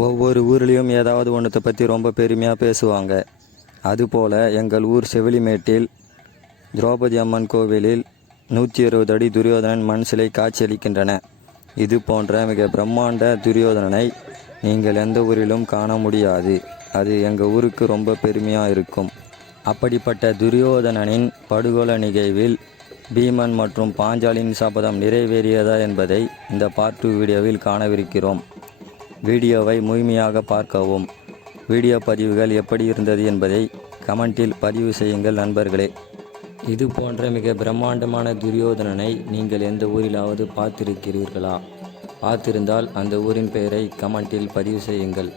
ஒவ்வொரு ஊர்லேயும் ஏதாவது ஒன்றத்தை பற்றி ரொம்ப பெருமையாக பேசுவாங்க. அதுபோல் எங்கள் ஊர் செவிலிமேட்டில் திரௌபதி அம்மன் கோவிலில் 120 அடி துரியோதனன் மண் சிலை காட்சியளிக்கின்றன. இது போன்ற மிக பிரம்மாண்ட துரியோதனனை நீங்கள் எந்த ஊரிலும் காண முடியாது. அது எங்கள் ஊருக்கு ரொம்ப பெருமையாக இருக்கும். அப்படிப்பட்ட துரியோதனனின் படுகொலை நிகழ்வில் பீமன் மற்றும் பாஞ்சாலியின் சபதம் நிறைவேறியதா என்பதை இந்த பார்ட் 2 வீடியோவில் காணவிருக்கிறோம். வீடியோவை முழுமையாக பார்க்கவும். வீடியோ பதிவுகள் எப்படி இருந்தது என்பதை கமெண்டில் பதிவு செய்யுங்கள் நண்பர்களே. இது போன்ற மிக பிரம்மாண்டமான துரியோதனனை நீங்கள் எந்த ஊரிலாவது பார்த்திருக்கிறீர்களா? பார்த்திருந்தால் அந்த ஊரின் பெயரை கமெண்டில் பதிவு செய்யுங்கள்.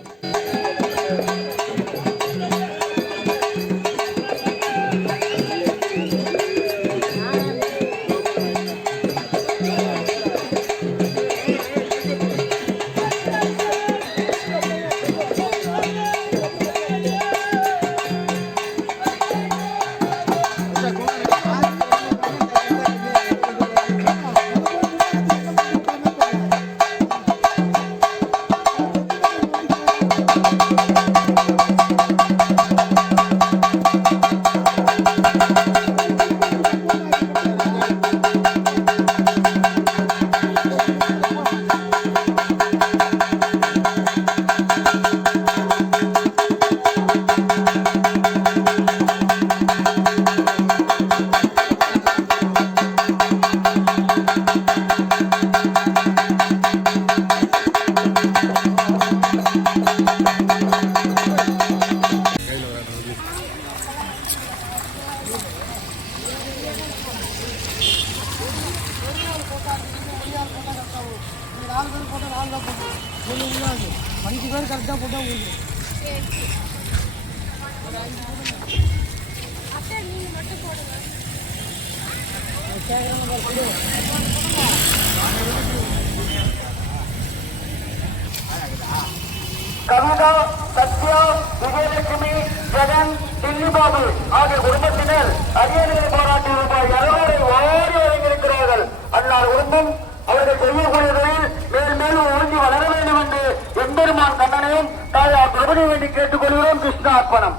கவிதா, சத்யா, விஜயலட்சுமி, ஜெகன், டில்லி பாபு ஆகிய குடும்பத்தினர் அரியணை போராட்டி ரூபாய் 200 ஓடி வழங்கியிருக்கிறார்கள். அன்னார் குடும்பம் அவர்கள் செய்யக்கூடியதில் மேல் மேலும் ஒழுங்கி வளர வேண்டும் என்று எம்பெருமான் கண்ணனையும் தாயார் பிரபதி வேண்டி கேட்டுக் கொள்கிறோம். கிருஷ்ண அர்ப்பணம்.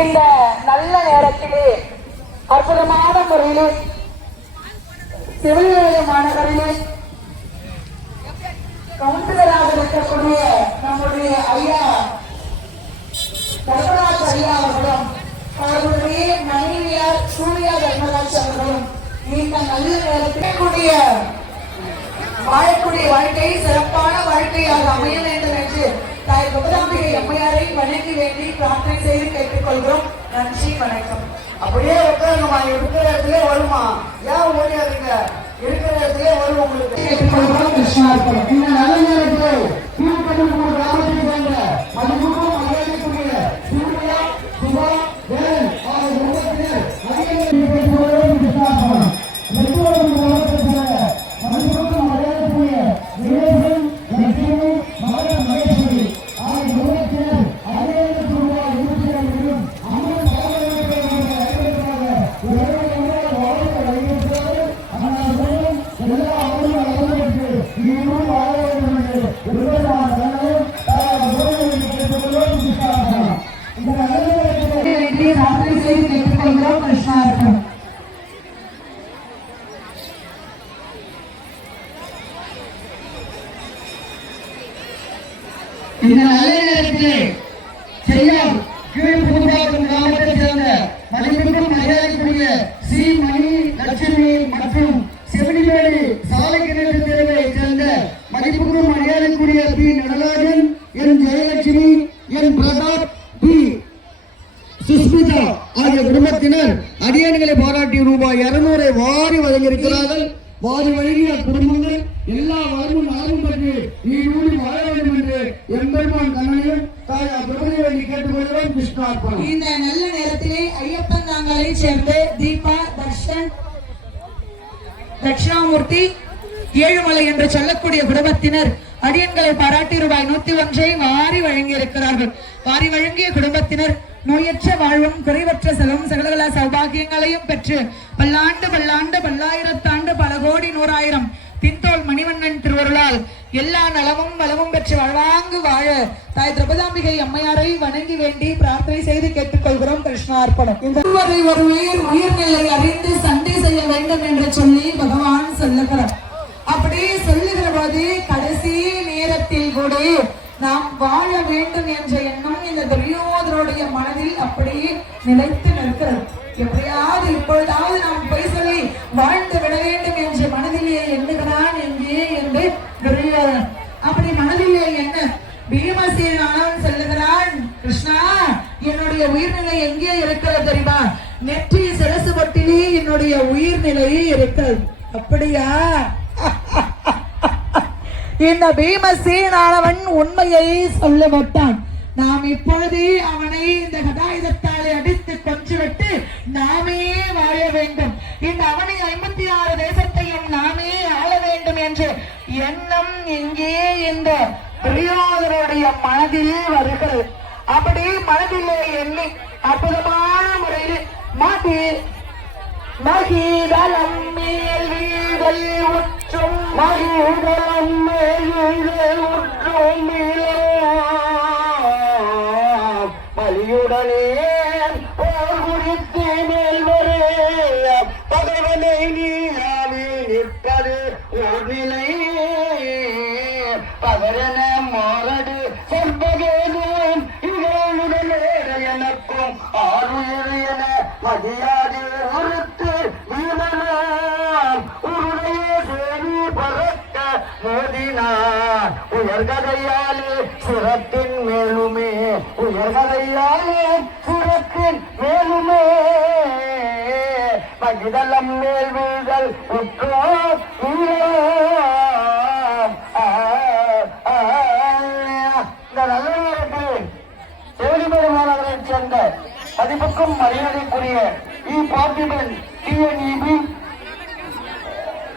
இந்த நல்ல நேரத்திலே அற்புதமான முறையிலே சிவநிலைய மாநகரிலே கவுன்சிலராக இருக்கக்கூடிய நம்முடைய ஐயா தர்மராஜ் ஐயா அவர்களும் அவர்களுடைய மனைவியார் சூர்யா தர்மராஜ் அவர்களும் இந்த நல்ல நேரத்திலே கூடிய வாழக்கூடிய வாழ்க்கை சிறப்பான வாழ்க்கையாக அமைய வேண்டும் என்று தாய் குமராம்பிகை அம்மையாரை வணங்கி வேண்டி பிரார்த்தனை செய்து கேட்டுக்கொள்கிறோம். நன்றி, வணக்கம். அப்படியே உட்காருங்கம்மா. இருக்கிற இடத்துல வருமா? ஏன் ஓடியாருங்க? இருக்கிற இடத்துல வரும். உங்களுக்கு கேட்டுக்கொள்கிறோம். கிருஷ்ணார்ப்பணம். இந்த நல்ல நேரத்தில் கீழ்கடலூர் கிராமத்தை சேர்ந்த மதிப்புக்கும் மரியாதைக்குரிய சூர்யா, சுபா, வேலன் ஆகிய குடும்பத்தினர் கிருஷ்ணார்ப்பணம். கிருஷ்ணார்ப்பணம் இந்த நல்ல நேரத்திலே செய்யார் கீழ்பூர்வாக்கம் கிராமத்தை சேர்ந்த மதிப்புக்கும் மரியாதைக்குரிய சி மணி லட்சுமி மற்றும் செவிலிமேடு சாலை கிணறு தேர்வை சேர்ந்த மதிப்புக்கும் மரியாதைக்குரிய பி நடராஜன், என் ஜெயலட்சுமி, என் பிரதாப், பி சுஸ்மிதா ஆகிய குடும்பத்தினர் அரியணைகளை பாராட்டி ரூபாய் 200 வாரி வழங்கியிருக்கிறார்கள். வாரி வழங்கிய குடும்பங்கள் எல்லா வளமும் நலமும் பெற்று நீடூழி வாழ வேண்டும் என்று எம்பெருமான் கண்ணனையும் தாயார் பிரபதி வேண்டி கேட்டுக்கொள்கிறோம். கிருஷ்ணார்ப்பணம். இந்த நல்ல நேரத்திலே ஐயப்பன் தாங்கலை சேர்ந்த தீபா, தர்ஷன், தட்சிணாமூர்த்தி, ஏழுமலை என்று சொல்லக்கூடிய குடும்பத்தினர் அடியன்களை பாராட்டி ரூபாய் 101 வாரி வழங்கி இருக்கிறார்கள். வாரி வழங்கிய குடும்பத்தினர் நோயற்ற வாழ்வும் குறைவற்ற செல்வம் சகலகல சௌபாகியங்களையும் பெற்று பல்லாண்டு பல்லாண்டு பல்லாயிரத்தாண்டு பல கோடி நூறாயிரம் தின்தோல் மணிவண்ணன் திருவருளால் எல்லா நலமும் வளமும் பெற்று வாழ்வாங்கு வாழ தாய் திரௌபதாம்பிகை அம்மையாரை வணங்கி வேண்டி பிரார்த்தனை செய்து கேட்டுக்கொள்கிறோம். கிருஷ்ணார்ப்பணம். ஒரு உயிர்நிலை அறிந்து சண்டை செய்ய வேண்டும் என்று சொல்லி பகவான் சொல்லுகிறார். அப்படி சொல்லுகிற போது கடைசி நேரத்தில் கூட நாம் வாழ வேண்டும் என்ற எண்ணம் இந்த துரியோதனுடைய மனதில் அப்படியே நிலைத்து நிற்கிறது. எப்படியாவது இப்பொழுதாவது நாம் போய் சொல்லி வாழ்ந்து விட வேண்டும் என்ற மனதிலே எண்ணுகிறான் எங்கே என்று துரியோதனன். அப்படி மனதிலே என்ன பீமசேனன் சொல்லுகிறான், கிருஷ்ணா என்னுடைய உயிர்நிலை எங்கே இருக்கிறது தெரியுமா? நெற்றி சிரசு பட்டிலே என்னுடைய உயிர்நிலை இருக்கிறது. அப்படியா? இந்த பீமசேனன் உண்மையை சொல்லப்பட்டான். நாம் இப்பொழுது அவனை இந்த கதாயுதத்தாலே அடித்து கொன்றுவிட்டு நாமே வாழ வேண்டும். இந்த அவனை 56 தேசத்தையும் நாமே ஆள வேண்டும் என்ற எண்ணம் எங்கே இந்த துரியோதனுடைய மனதில் வருகிறது. அப்படி மனதிலே எண்ணி அற்புதமான முறையில் மகிதலம் மேல் வீடல் உற்றும் மகிதலம் மேல் வீடல் உற்றும் பலியுடனே போர் குறித்து மேல்வரே பகைவனை நீயாவே நிற்பது நிலை பகரன மாறடு சொற்பகேதும் இவனுடனே எனக்கும் ஆறுயிர் என மதியாது உறுத்து வீணனாம் உருடைய சேவி பறக்க மோதினார் உயர்கதையாலே சிரத்தின் மேலுமே உயர்கதையாலே சிரத்தின் மேலுமே மகிதலம் மேல் வீழ்தல் உற்றோ இந்த நல்ல நேரத்தில் தேனிமலை மாநகரைச் சேர்ந்த மதிப்புக்கும் மரியாதைக்குரிய பார்த்திபன் டிஎன்இபி,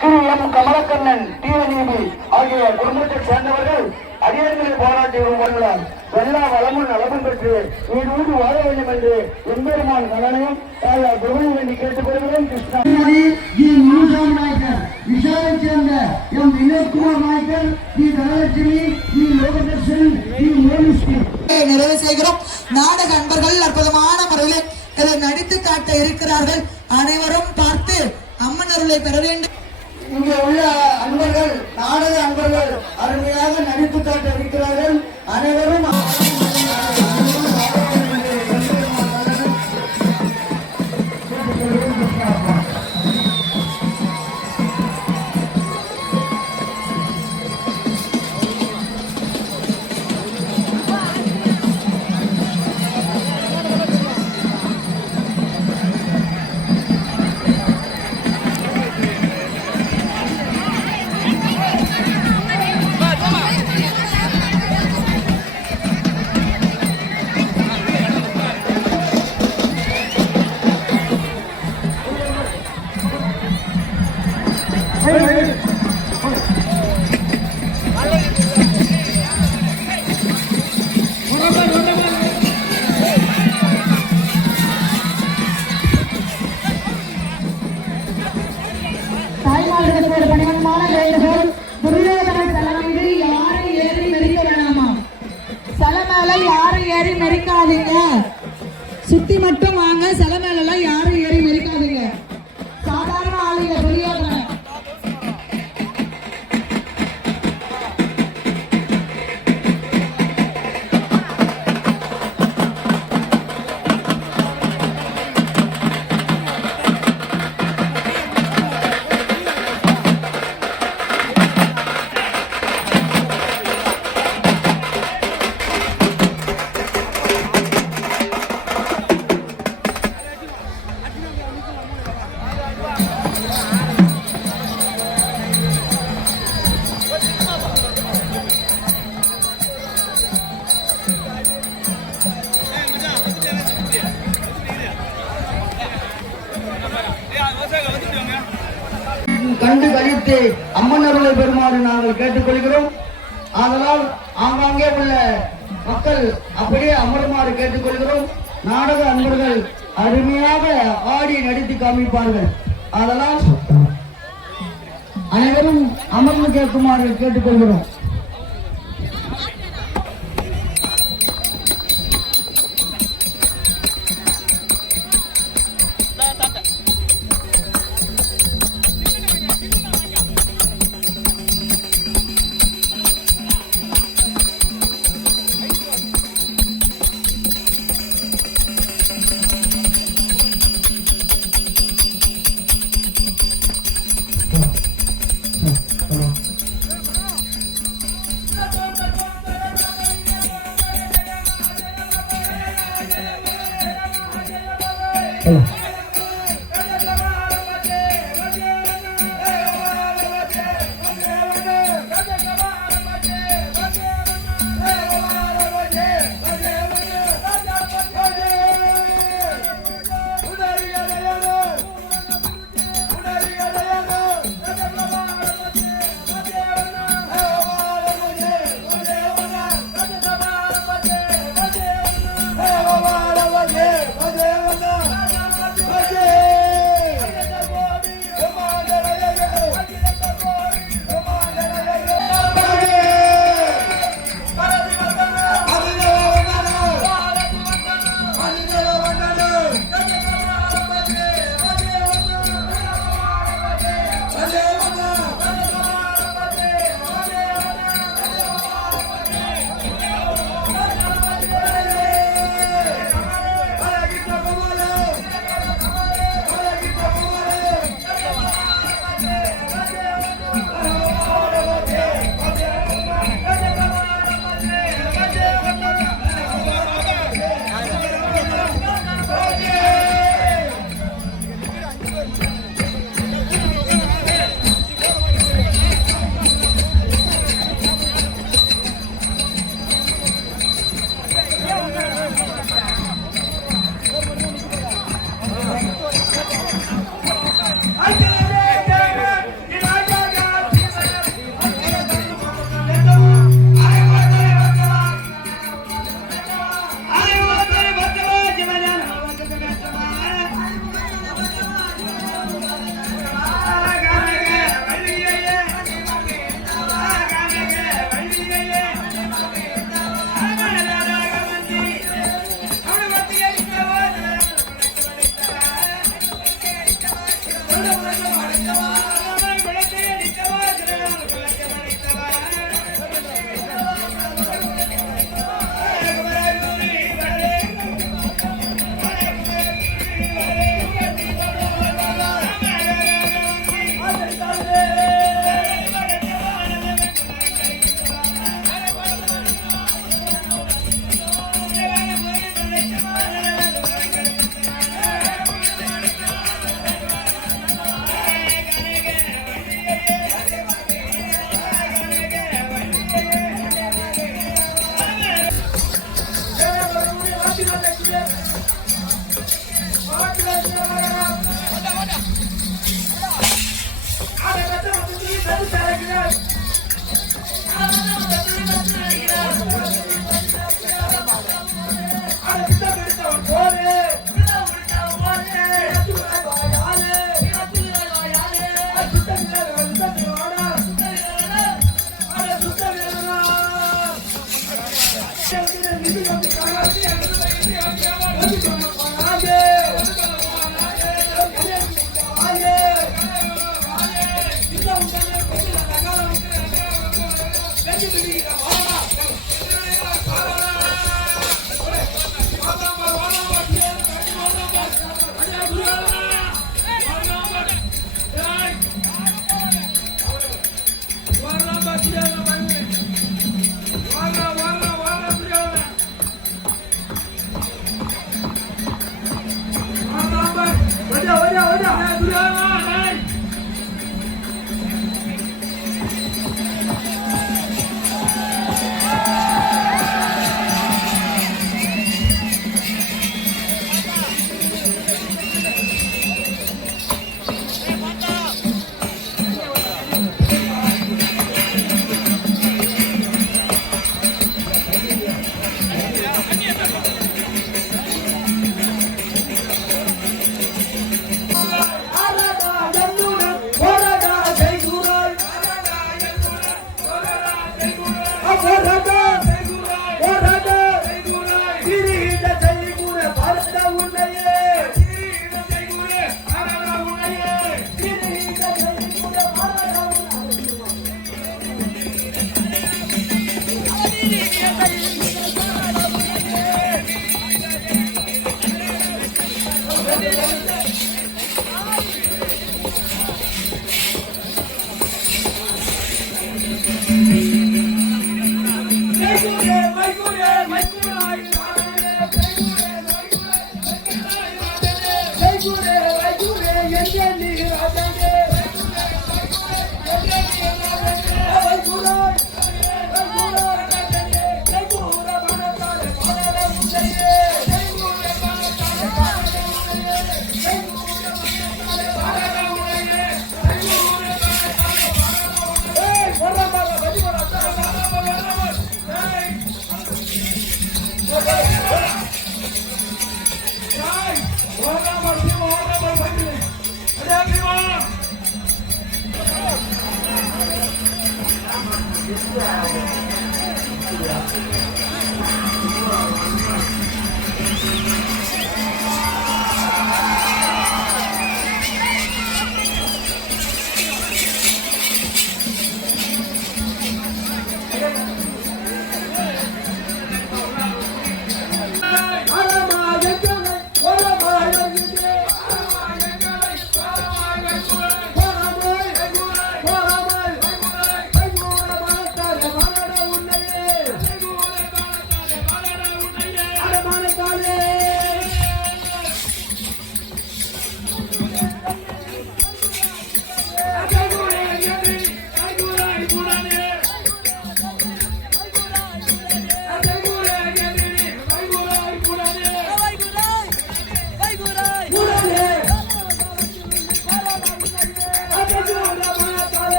திரு எம் கமலக்கண்ணன் டிஎன்இபி ஆகிய குடும்பத்தைச் சேர்ந்தவர்கள் அரியர்களை போராட்டி வருகிறார். எல்லா வளமும் நலமும் பெற்று நீடூடி வாழ வேண்டும் என்று எம்பெருமான் கண்ணனையும் தாயார் குருவை வேண்டி கேட்டுக்கொள்கிறேன். கிருஷ்ணா விஷாலைச் சேர்ந்த M Vinothkumar Naicker, D Dhanalakshmi, D Logadarshan, D Monishree நிறைவு செய்கிறோம். நாடக அன்பர்கள் அற்புதமான முறையில் இதை நடித்து காட்ட இருக்கிறார்கள். அனைவரும் பார்த்து அம்மன் அருளை பெற வேண்டும். இங்கே உள்ள அன்பர்கள், நாடக அன்பர்கள் அருமையாக நடித்து காட்ட இருக்கிறார்கள். அனைவரும் சுத்தி மட்டும் வாங்க. சில மேல எல்லாம் யாரும் ஏறி மெரிக்காதீங்க. சாதாரண ஆளுங்க புரியாத கண்டு கழித்து அம்மன் அருளை பெறுமாறு நாங்கள் கேட்டுக்கொள்கிறோம். ஆதலால் ஆங்காங்கே உள்ள மக்கள் அப்படியே அமருமாறு கேட்டுக்கொள்கிறோம். நாடக அன்பர்கள் அருமையாக ஆடி நடித்து காமிப்பார்கள். அதனால் அனைவரும் அமர்ந்து கேட்குமாறு கேட்டுக்கொள்கிறோம்.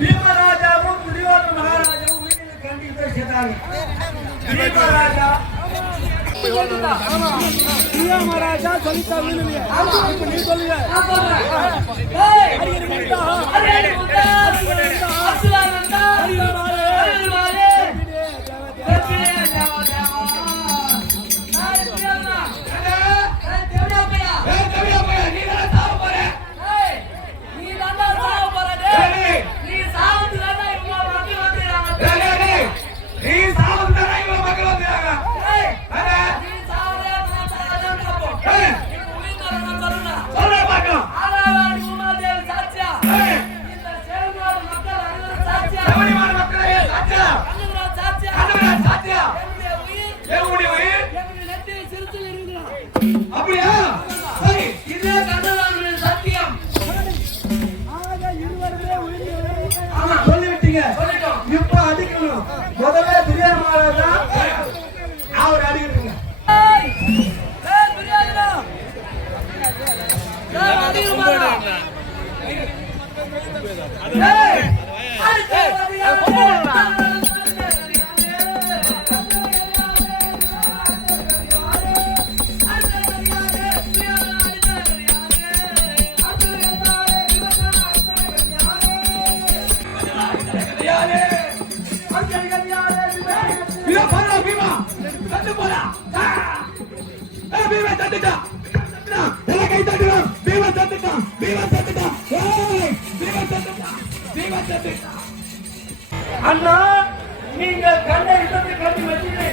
பீமராஜாவும் துரியோதன மகாராஜாவும் வீட்டில் கண்டி போய் சேர்ந்தாங்க. பீமராஜா சொல்லிட்டா வீணுலையே. இப்ப நீ சொல்லுங்க. அப்படியா? இதே கண்ணதானுடைய சத்தியம். ஆமா சொல்லிவிட்டீங்க. இப்ப அடிக்கணும். முதல்ல துரியோதன மகாராஜா அவர் அடிக்கணுங்க. அண்ணா நீங்கள் கண்ட இடத்தை கட்டி வச்சுட்டு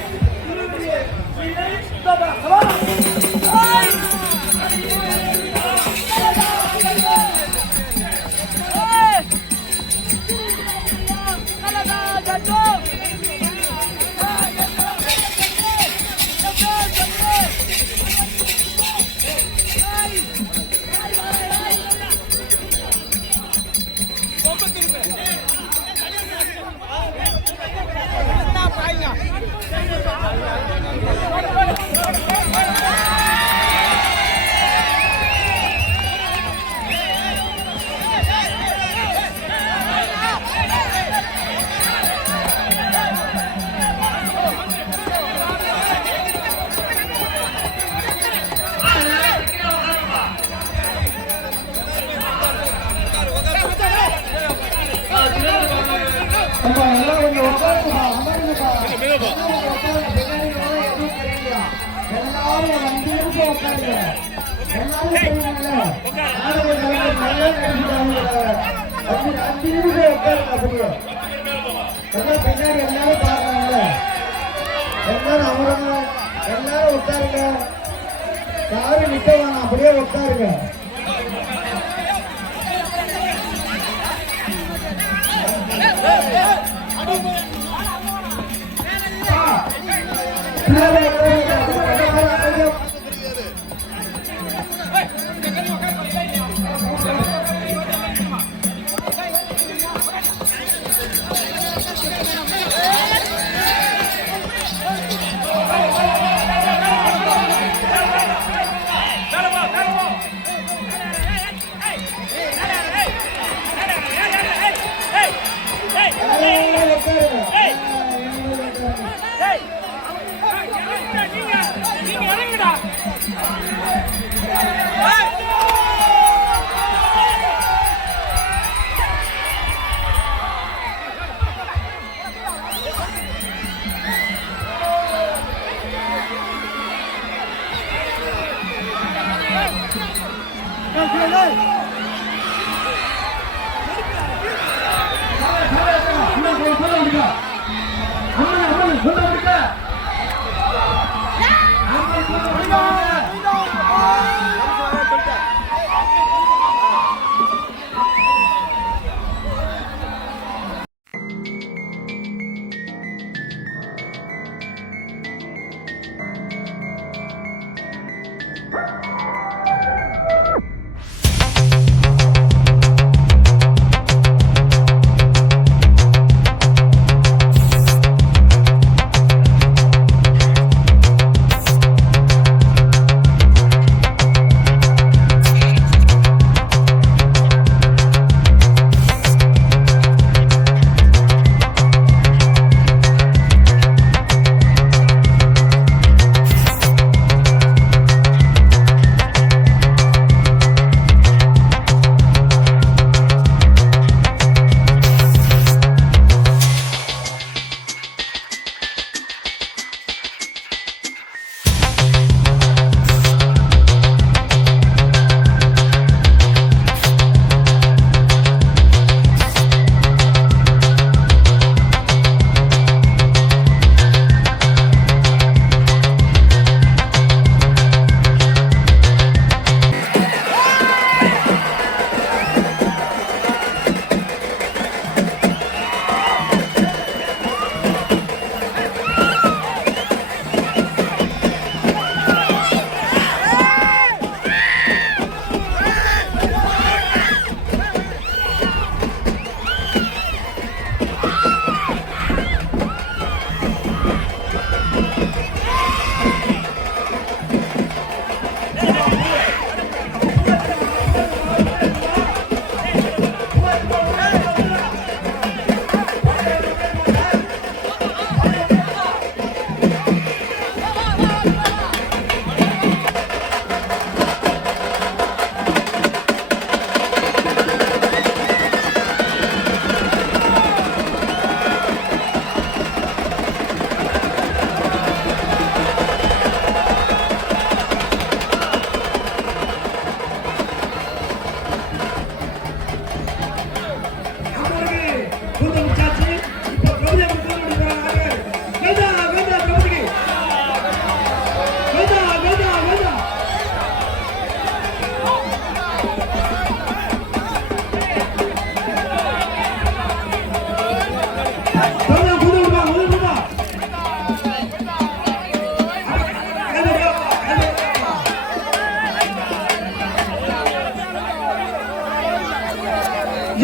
பாருங்க எல்லாரும் வண்டியிலிருந்து உட்காருங்க. எல்லாரும் செய்வாங்கல்ல, ஆளுங்க நல்லா நினைச்சுட்டாங்க. அஞ்சு நிமிஷம் உட்காருங்க. அப்படியே எல்லாம் பின்னாடி எல்லாரும் பார்க்கறாங்கல்ல, எல்லாரும் அமருங்க, எல்லாரும் உட்காருங்க. யாரும் நிக்க வேணாம், அப்படியே உட்காருங்க.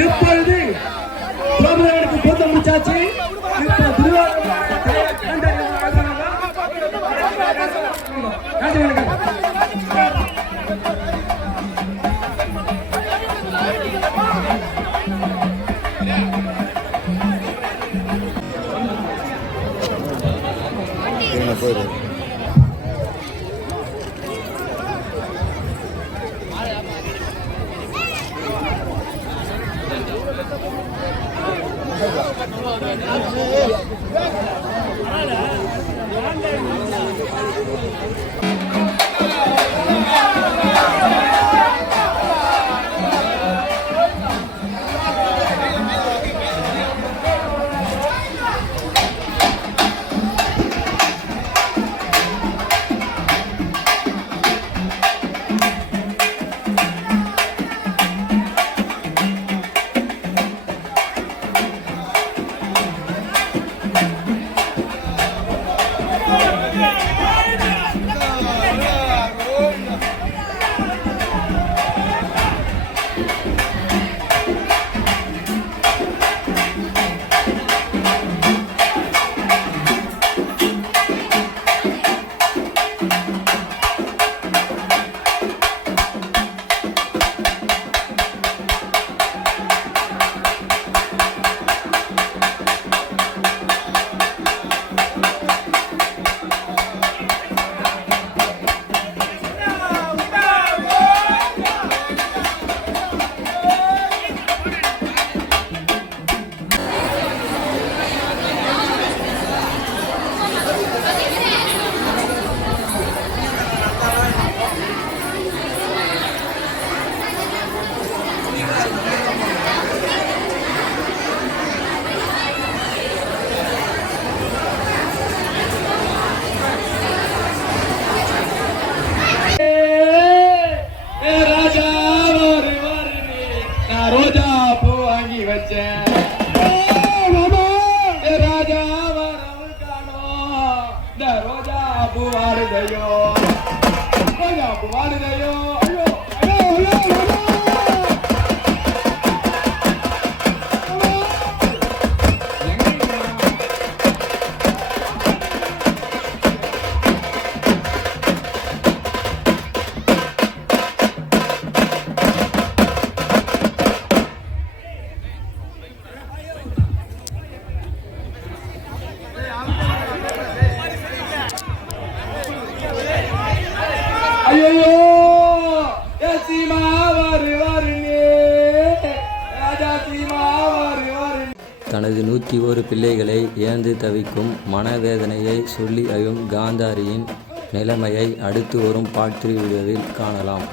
இப்பொழுது பிரபுகளுக்கு பொருத்த முடிச்சாச்சு. போயிரு. Hey! தனது 101 பிள்ளைகளை இழந்து தவிக்கும் மனவேதனையை சொல்லி அழும் காந்தாரியின் நிலைமையை அடுத்து வரும் பார்ட் 3 வீடியோவில் காணலாம்.